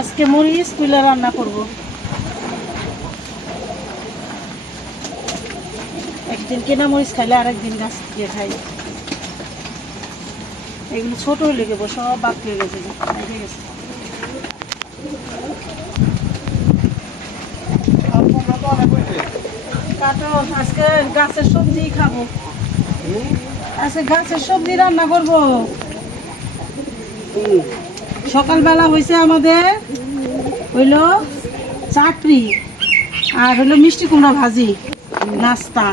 আজকে মরিচ কুইলা রান্না করব। একদিন কেনা মরিচ খাইলে আরেকদিন গাছ দিয়ে খাই। এগুলো ছোট হয়ে লেগে সব বাদ হয়ে গেছে, হয়ে গেছে। কাটো আজকে গাছের সবজি খাবো। আজকে গাছের সবজি রান্না করব। সকালবেলা হয়েছে আমাদের হইলো চাকরি আর হইলো মিষ্টি কুমড়া ভাজি নাস্তা।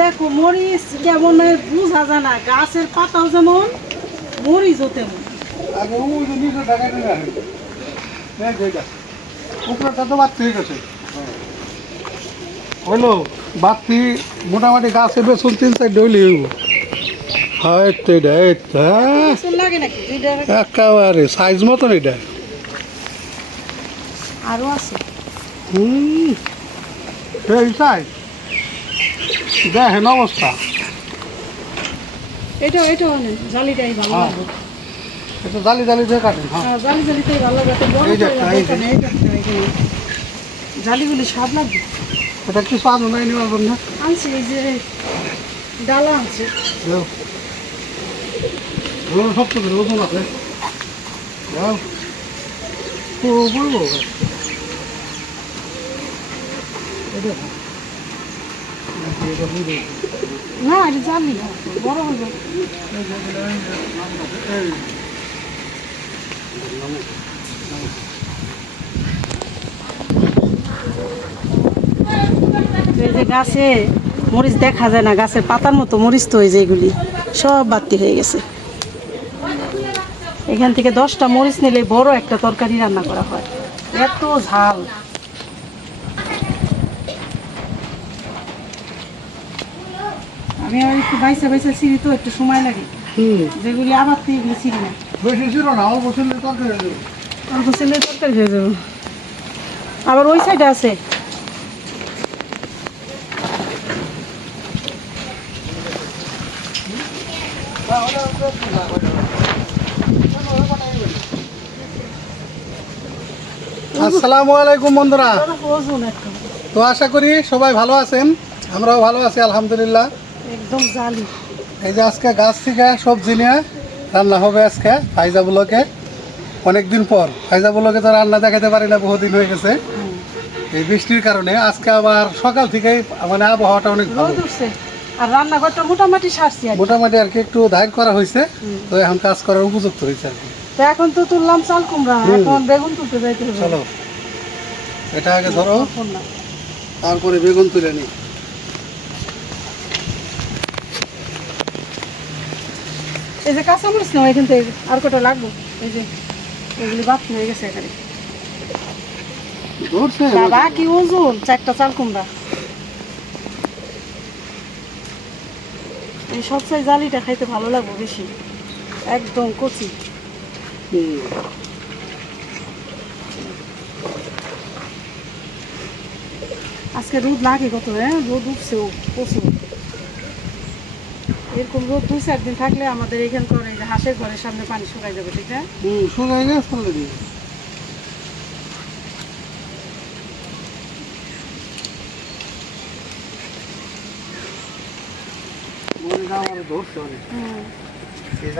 দেখো মরিচ কেমন বুঝা যায় না, গাছের পাতাও যেমন মরিচও তেমন। হলো বাতি মোটামুটি গাছে বেসন 3-4 ডইলি হইব। লাগে নাকি একেবারে সাইজ মতন এটা। আরো আছে দেখেন অবস্থা। এটাও অনেক জালিটাই ভালো লাগবে। এটা জালি জালি দিয়ে কাটেন। জালি জালিটাই ভালো লাগবে। জালিগুলি স্বাদ লাগবে। এটা কি স্বাদ নাই নেওয়ার জন্য আনছি, এই যে ডালা আনছে। সব তো ওজন আছে। বলবো না এটা জালি বড় হবে। এই যে গাছে মরিচ দেখা যায় না, গাছের পাতার মতো মরিচ তো, এই যে এগুলি সব বাতি হয়ে গেছে। এখান থেকে 10টা মরিচ নিলে বড় একটা তরকারি রান্না করা হয়, এত ঝাল। আমি আর একটু বাইসা বাইসা ছিঁড়ি তো একটু সময় লাগে, যেগুলি আবার তো এগুলি ছিঁড়ি না। বেশি ছিল না, অল্প ছিল তরকারি হয়ে যাবে। অল্প ছেলে তরকারি হয়ে যাবে। আবার ওই সাইডে আছে। আসসালামু আলাইকুম বন্ধুরা। ওজন একটা তো আশা করি সবাই ভালো আছেন, আমরাও ভালো আছি আলহামদুলিল্লাহ। একদম জালি। এই যে আজকে গাছ থেকে সবজি নিয়ে রান্না হবে আজকে ফাইজাবুলোকে। অনেকদিন পর ফাইজাবুলোকে তো রান্না দেখাতে পারি না, বহুদিন হয়ে গেছে এই বৃষ্টির কারণে। আজকে আবার সকাল থেকেই মানে আবহাওয়াটা অনেক ভালো, আর রান্নাঘরটা মোটামুটি সারছি, মোটামুটি আর কি একটু ধার করা হয়েছে। তো এখন কাজ করার উপযুক্ত হয়েছে আর কি। তো এখন তো তুললাম চাল কুমড়া, এখন বেগুন তুলতে যাইতে হবে। চলো এটা আগে ধরো, তারপরে বেগুন তুলে নিই। এই যে কাঁচামরিচ নাও এখান থেকে, আর কটা লাগবে। এই যে এগুলি বাদ হয়ে গেছে এখানে। বাবা কি ওজন, 4টা চাল কুমড়া। এই সবচেয়ে জালিটা খাইতে ভালো লাগবে বেশি, একদম কচি। আজকে রোদ লাগে কত, রোদ উঠছে প্রচুর। এরকম রোদ 2-4 দিন থাকলে আমাদের এখানকার এই যে হাঁসের ঘরের সামনে পানি শুকাই যাবে, ঠিক আছে? শুকাই গেছে অলরেডি।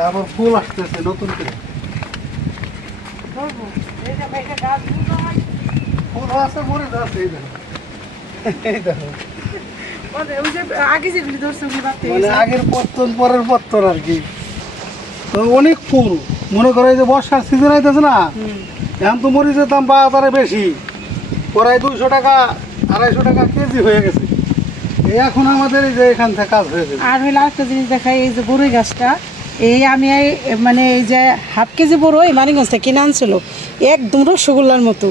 আবার ফুল আসতেছে নতুন করে। ফুল আছে, মরিচ আছে, এই দেখো এই দেখো। আগে যেগুলি ধরছে মানে আগের পত্তন পরের পত্তন আর কি। তো অনেক ফুল, মনে করো এই যে বর্ষার সিজন আইতেছে না, এখন তো মরিচের দাম বাজারে বেশি, প্রায় 200 টাকা 250 টাকা কেজি হয়ে গেছে। এই এখন আমাদের এই যে এখান থেকে কাজ হয়ে যাবে। আর হইলে আরেকটা জিনিস দেখাই, এই যে বড়ই গাছটা, এই আমি মানে এই যে হাফ কেজি বড়ই মানিগঞ্জ থেকে কিনে আনছিল, একদম রসগোল্লার মতো।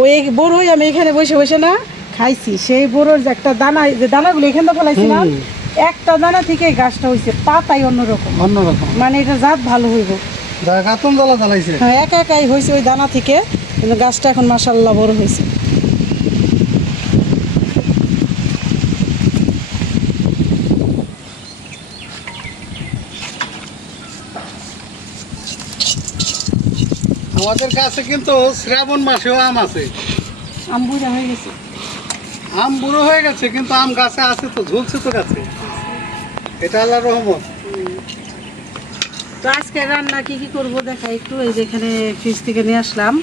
ওই বড়ই আমি এখানে বসে বসে না খাইছি। সেই বড়োর যে একটা দানা, যে দানাগুলো এখানে ফেলাইছিলাম, একটা দানা থেকে এই গাছটা হয়েছে, পাতাই অন্যরকম, অন্যরকম। মানে এটা জাত ভালো হইব। যা কাতন জ্বালা জ্বালাইছে। হ্যাঁ, একা একাই হয়েছে ওই দানা থেকে, কিন্তু গাছটা এখন মাশাআল্লাহ বড় হয়েছে। আমাদের কাছে কিন্তু শ্রাবণ মাসেও আম আছে। আম বুঝা হয়ে গেছে। আম বুড়ো হয়ে গেছে, কিন্তু আম গাছে আছে তো, ঝুলছে তো গাছে। এটা আল্লাহর রহমত। তো আজকে রান্না কি কি করবো দেখা একটু। এই যেখানে ফ্রিজ থেকে নিয়ে আসলাম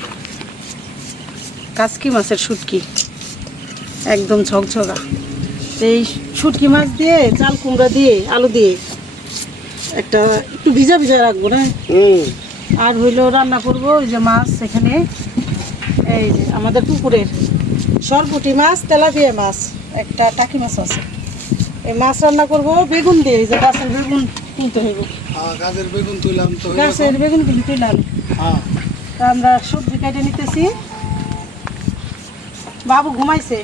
কাচকি মাছের শুটকি, একদম ঝকঝকা। তো এই শুটকি মাছ দিয়ে, চাল কুমড়া দিয়ে, আলু দিয়ে একটা একটু ভিজা ভিজা রাখবো না। আর হইলো রান্না করব ওই যে মাছ, এখানে এই যে আমাদের পুকুরের সরপুঁটি মাছ, তেলাপিয়া মাছ, একটা টাকি মাছ আছে। এই মাছ রান্না করব বেগুন দিয়ে, এই যে গাছের বেগুন তুলতে হইব। গাছের বেগুন তুললাম তো। গাছের বেগুন কিন্তু তুললাম। হ্যাঁ। তা আমরা সবজি কেটে নিতেছি। বাবু ঘুমাইছে।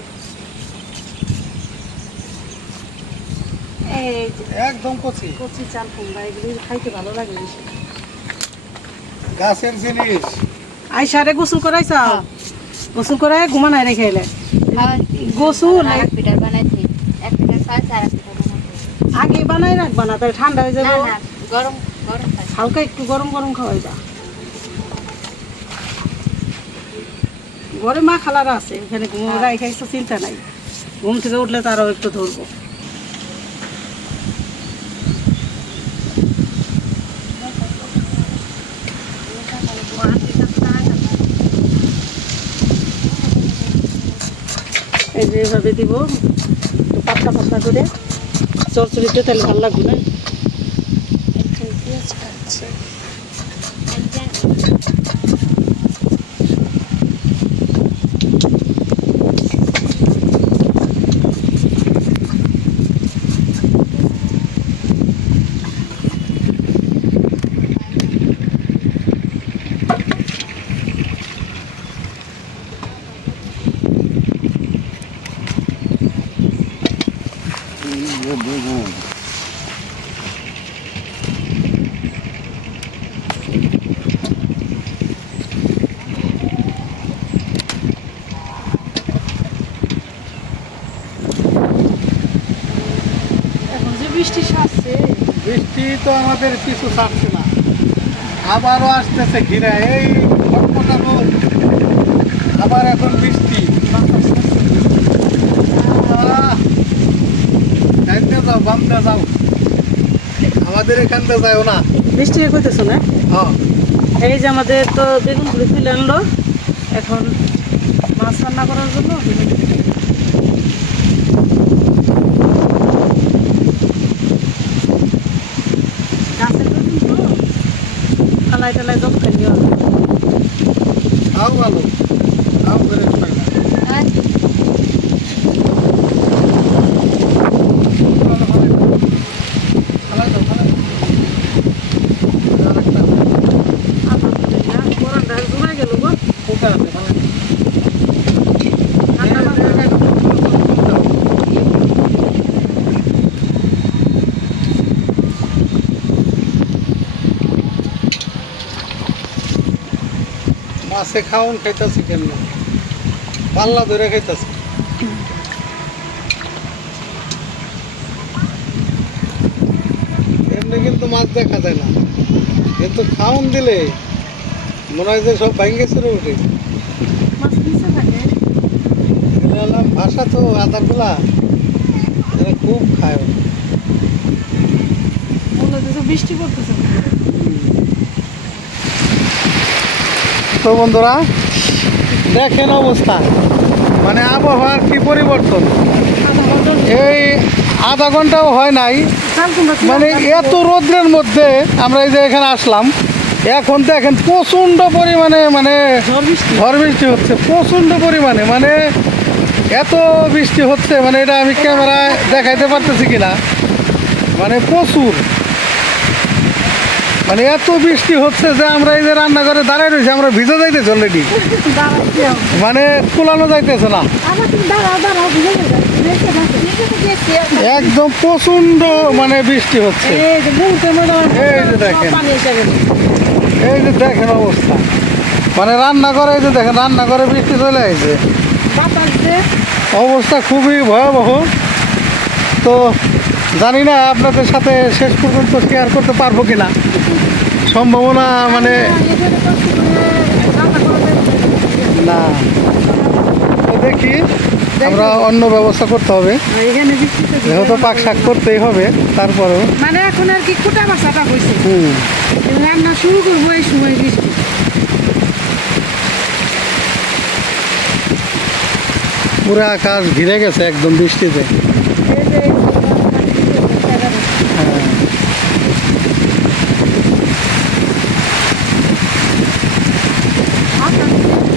এই যে একদম কচি কচি চাল কুমড়া, এগুলি খাইতে ভালো লাগে বেশি। গাছের জিনিস। আইসারে গোসল করাইছা? গোসল করাই ঘুমানায় রেখে এলে গোসল আগে বানাই রাখবা না, তাহলে ঠান্ডা হয়ে যাবে। হালকা একটু গরম গরম খাওয়াইবা। ঘরে মা খালারা আছে, এখানে ঘুমোরা খাইছো, চিন্তা নাই। ঘুম থেকে উঠলে তারাও একটু ধরবো। এই যে এভাবে দিব একটু পাতলা পাতলা করে, চরচড়িতে তাহলে ভালো লাগবে না। এখন যে বৃষ্টি আসছে, বৃষ্টি তো আমাদের কিছু ছাড়ছে না, আবারও আসতেছে ঘিরা এই ঘটপটা রোদ, আবার এখন বৃষ্টি। যাইতে যাও, বামতে যাও, আমাদের এখান থেকে যাও না। বৃষ্টি করতেছো না? হ্যাঁ। এই যে আমাদের তো বেগুনগুলো তুলে আনলো, এখন মাছ রান্না করার জন্য বেগুন তুলে আনলো। গাছের বেগুন তো কালাই টালাই দপ খাই দেওয়া হবে। খাও ভালো, খাও করে পাইলা। আলহামদুলিল্লাহ, গরমটা জমে গেল গো। ঠান্ডা মাথায় মাছে খাওন খাইতেছি কেমন, পাল্লা ধরে খাইতেছি। এমনি কিন্তু মাছ দেখা যায় না, কিন্তু খাওন দিলে মনে হয় যে সব ভাঙ্গে চুরে উঠে। মাছ নিচে থাকে। এগুলো হলাম ভাষা তো আদারগুলা, এরা খুব খায়। বলে যে বৃষ্টি পড়তেছে। তো বন্ধুরা দেখেন অবস্থা, মানে আবহাওয়ার কি পরিবর্তন। এই আধা ঘন্টাও হয় নাই, মানে এত রোদ্রের মধ্যে আমরা এই যে এখানে আসলাম, এখন দেখেন প্রচণ্ড পরিমাণে মানে ঝড় বৃষ্টি হচ্ছে, প্রচণ্ড পরিমাণে, মানে এত বৃষ্টি হচ্ছে, মানে এটা আমি ক্যামেরায় দেখাইতে পারতেছি কিনা, মানে প্রচুর। মানে এত বৃষ্টি হচ্ছে যে আমরা এই যে রান্নাঘরে দাঁড়ায় রয়েছি, আমরা ভিজে যাইতেছি অলরেডি, দাঁড়াচ্ছি আমি। মানে কুলানো যাইতেছে না। আবার তুমি দাঁড়াও ভিজে যাবে। দেখতে পাচ্ছি, ভিজে তো গেছি এখন। একদম প্রচন্ড মানে বৃষ্টি হচ্ছে। এই যে মুহূর্তের মধ্যে আমার এই যে সব দেখেন। পানি এসে গেছে। এই যে দেখেন অবস্থা, মানে রান্নাঘরে এই যে দেখেন রান্নাঘরে বৃষ্টি চলে আসছে। বাতাস যে অবস্থা খুবই ভয়াবহ। তো জানি না আপনাদের সাথে শেষ পর্যন্ত শেয়ার করতে পারবো কিনা, সম্ভাবনা মানে এখানে কষ্ট করে রান্না করা যায় না। না। তো দেখি আমরা অন্য ব্যবস্থা করতে হবে, এখানে বৃষ্টিতে ভিজে যেহেতু পাক শাক করতেই হবে তারপরেও। মানে এখন আর কি কুটা বাসাটা হয়েছে, হুম, রান্না শুরু করবো এই সময় বৃষ্টি। পুরো আকাশ ঘিরে গেছে একদম বৃষ্টিতে। এই যে এই জায়গাটা। হ্যাঁ।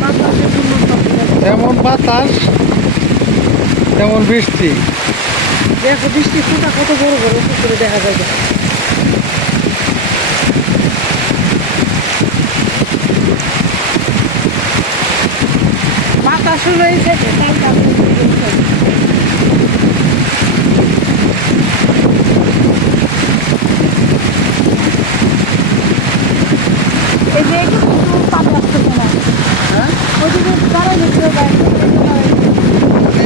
বাতাসের জন্য সব জায়গায়। যেমন বাতাস তেমন বৃষ্টি। দেখো বৃষ্টি ফুটা কত বড় বড় করে দেখা যাবে। বাতাস রয়েছে এই যে একটু পানি আসতেছে না, হ্যাঁ, ওইদিকে দাঁড়াই নিচ্ছে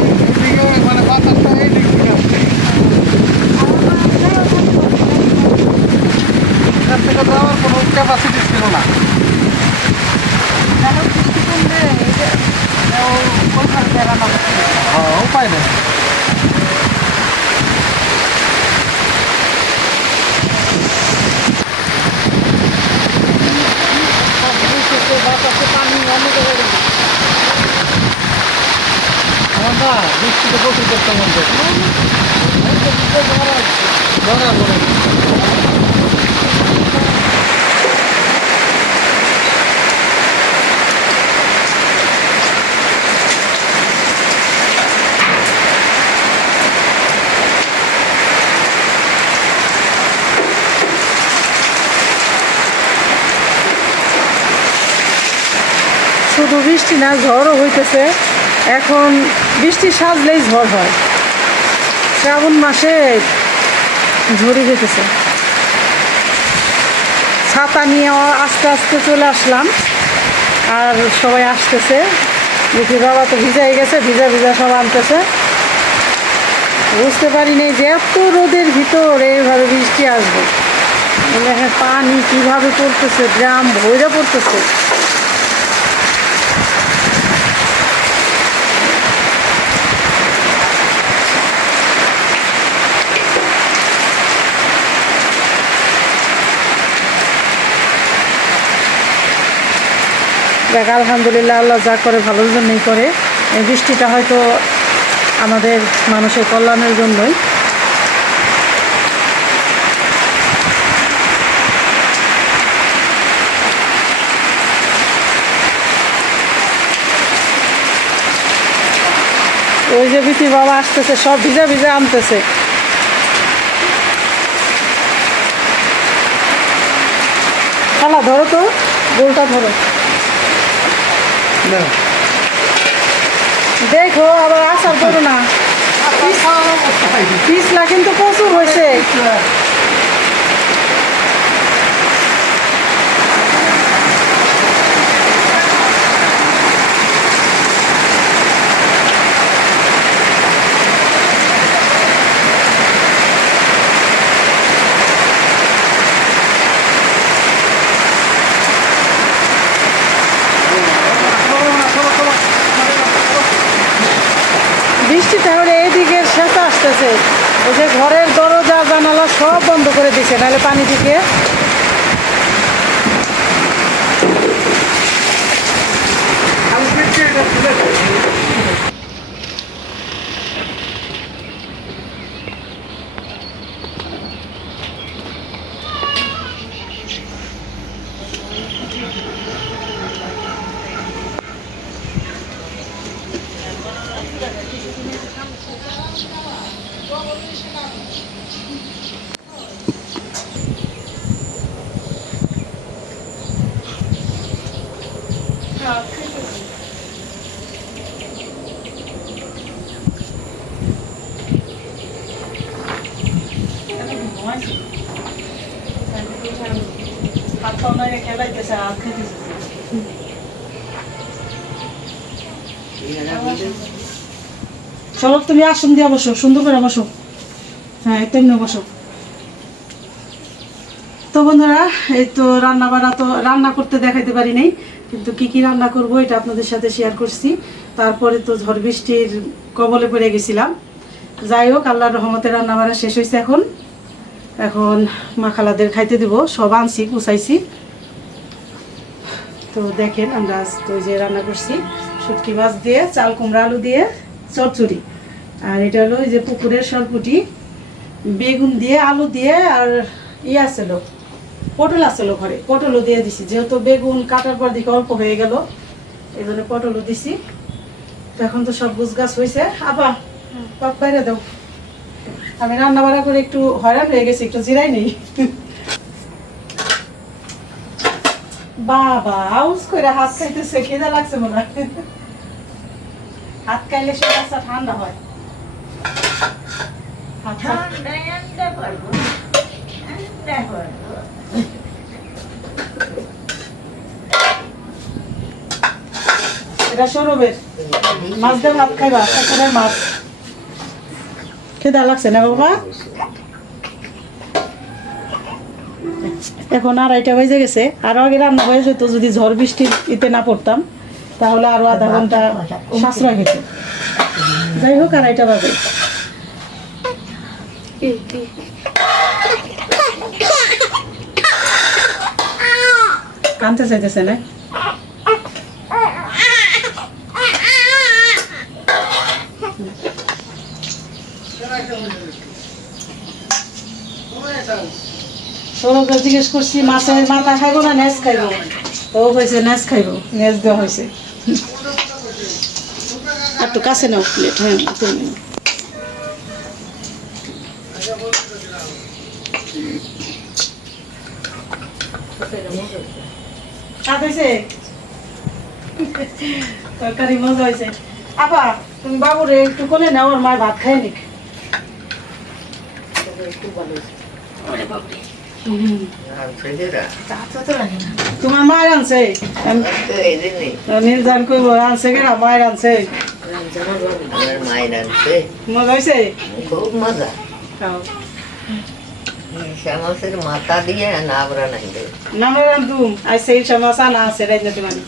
এদিকে মানে বাতাসটা এই দিক থেকে আসছে, এখান থেকে যাওয়ার কোনো ক্যাপাসিটি ছিল না। হ্যাঁ, উপায় নেই। আমার না বৃষ্টিতে প্রচুর করতে মন চায়। ধরা ধরে। শুধু বৃষ্টি না, ঝড়ও হইতেছে। এখন বৃষ্টি সাজলেই ঝড় হয়, শ্রাবণ মাসে ঝড়ি হইতেছে। ছাতা নিয়ে আস্তে আস্তে চলে আসলাম, আর সবাই আসতেছে। দেখি বাবা তো ভিজাই গেছে, ভিজা ভিজা সব আনতেছে। বুঝতে পারিনি যে এত রোদের ভিতর এইভাবে বৃষ্টি আসবে। দেখেন পানি কীভাবে পড়তেছে, ড্রাম ভরে পড়তেছে। দেখ আলহামদুলিল্লাহ, আল্লাহ যা করে ভালোর জন্যই করে। এই বৃষ্টিটা হয়তো আমাদের মানুষের কল্যাণের জন্যই। ওই যে বিতি বাবা আসতেছে, সব ভিজা ভিজা আনতেছে। খালা ধরো তো, গোলটা ধরো। না, দেখো আবার আসার করো না, পিছলা কিন্তু প্রচুর হয়েছে। বৃষ্টি তাহলে এইদিকে শেষ আসতেছে। ওই যে ঘরের দরজা জানালা সব বন্ধ করে দিছে, নাহলে পানি দিকে। হাত পাও না খেলাইতেছে আর খেতেছে চলো তুমি আসন দিয়ে বসো, সুন্দর করে বসো। হ্যাঁ তেমনি বসো। তো বন্ধুরা এই তো রান্না বান্না তো রান্না করতে দেখাইতে পারি নাই, কিন্তু কি কি রান্না করব এটা আপনাদের সাথে শেয়ার করছি। তারপরে তো ঝড় বৃষ্টির কবলে পড়ে গেছিলাম। যাই হোক আল্লাহর রহমতে রান্না বান্না শেষ হয়েছে। এখন মা খালাদের খাইতে দেবো, সব আনছি গুছাইছি। তো দেখেন আমরা আজ তো যে রান্না করছি শুটকি মাছ দিয়ে চাল কুমড়া আলু দিয়ে চচ্চড়ি, আর এটা হলো এই যে পুকুরের সরপুটি বেগুন দিয়ে আলু দিয়ে, আর আছিল পটল আছিল ঘরে, পটলও দিয়ে দিছি। যেহেতু বেগুন কাটার পর দিকে অল্প হয়ে গেল এই জন্য পটলও দিছি। তো এখন তো সব গুছগাছ হয়েছে। আপা পাক বাইরে দাও, আমি রান্না বান্না করে একটু হয়রান হয়ে গেছি, একটু জিরাই নেই। বাবা আউস করে হাত খাইতেছে, খিদা লাগছে মনে হয়। হাত খাইলে সে রাস্তা ঠান্ডা হয়। এটা সৌরভের মাছ দিয়ে ভাত খাইবা, পুকুরের মাছ। খিদা লাগছে না বাবা? এখন 2:30 বেজে গেছে। আরো আগে রান্না হয়ে যেত যদি ঝড় বৃষ্টির ইতে না পড়তাম, তাহলে আরো আধা ঘন্টা সাশ্রয় হতো। যাই হোক 2:30 বাজে। কানতে চাইতেছে না? সৌরভকে জিজ্ঞেস করছি মাছের মাথা খাইবো না নেজ খাইবো, তো হয়েছে নেজ খাইবো, নেজ দেওয়া হয়েছে। একটু কাছে নাও প্লেট। হ্যাঁ তুমি নাও। স্বাদ হয়েছে, তরকারি মজা হয়েছে। আপা তুমি বাবুরে একটু কোলে নাও, ওর মায়ের ভাত খায় নিক। তোমার মায়ের আনছে, নির্জান কইব আনছে কেনা, মায়ের আনছে। মজা হয়েছে? খুব মজা। খাও। শ্যামাসের মাথা দিয়ে নাবরা নাই রে। নামে রান্ধুম আজ সেই সমস্যা না আছে রাইতে মানে।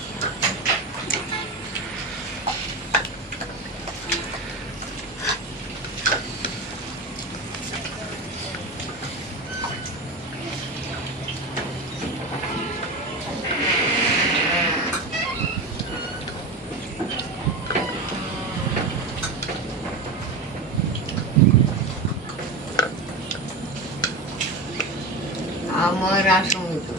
আমার আসুন তো।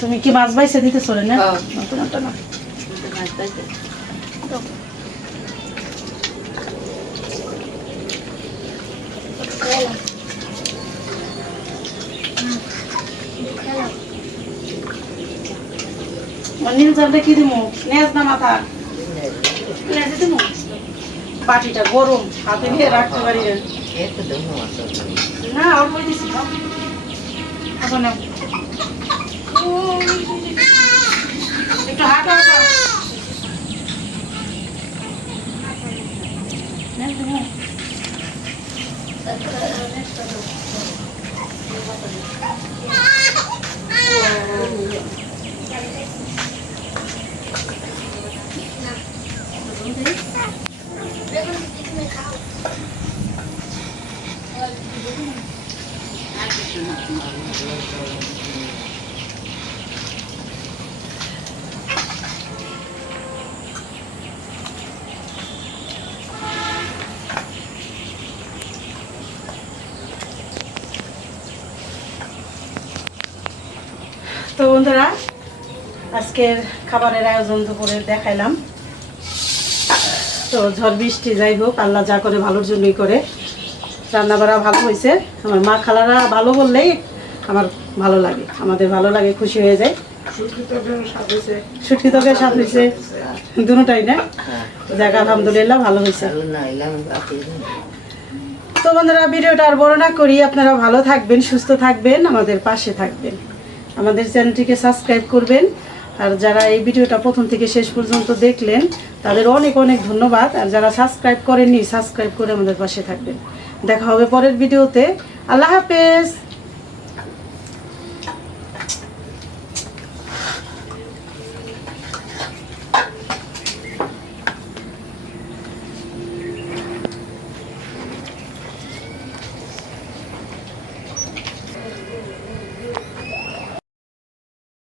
তুমি কি মাছ বাইছে দিতে চলে না? তোমারটা না। নীল জানটা কি দিমু? নেজ না মাথা? নেজ দিমু। পাটিটা গরম, হাতে নিয়ে রাখতে পারি না। না অল্প দিছি। এখন নাও। একটু হাঁটো হাঁটো। নেজ দিমু। তো বন্ধুরা আজকের খাবারের আয়োজন দুপুরে দেখাইলাম। তো ঝড় বৃষ্টি যাই হোক আল্লাহ যা করে ভালোর জন্যই করে। রান্না বাড়া ভালো হয়েছে। আমার মা খালারা ভালো বললেই আমার ভালো লাগে, আমাদের ভালো লাগে, খুশি হয়ে যায়। শুটকি তরকারি স্বাদ হয়েছে দুটোটাই না? হ্যাঁ যাক আলহামদুলিল্লাহ ভালো হয়েছে। ভালো নাইলাম বাকি তো বন্ধুরা ভিডিওটা আর বড় না করি, আপনারা ভালো থাকবেন, সুস্থ থাকবেন, আমাদের পাশে থাকবেন, আমাদের চ্যানেলটিকে সাবস্ক্রাইব করবেন। আর যারা এই ভিডিওটা প্রথম থেকে শেষ পর্যন্ত দেখলেন তাদের অনেক অনেক ধন্যবাদ। আর যারা সাবস্ক্রাইব করেননি সাবস্ক্রাইব করে আমাদের পাশে থাকবেন। দেখা হবে পরের ভিডিওতে। আল্লাহ হাফেজ।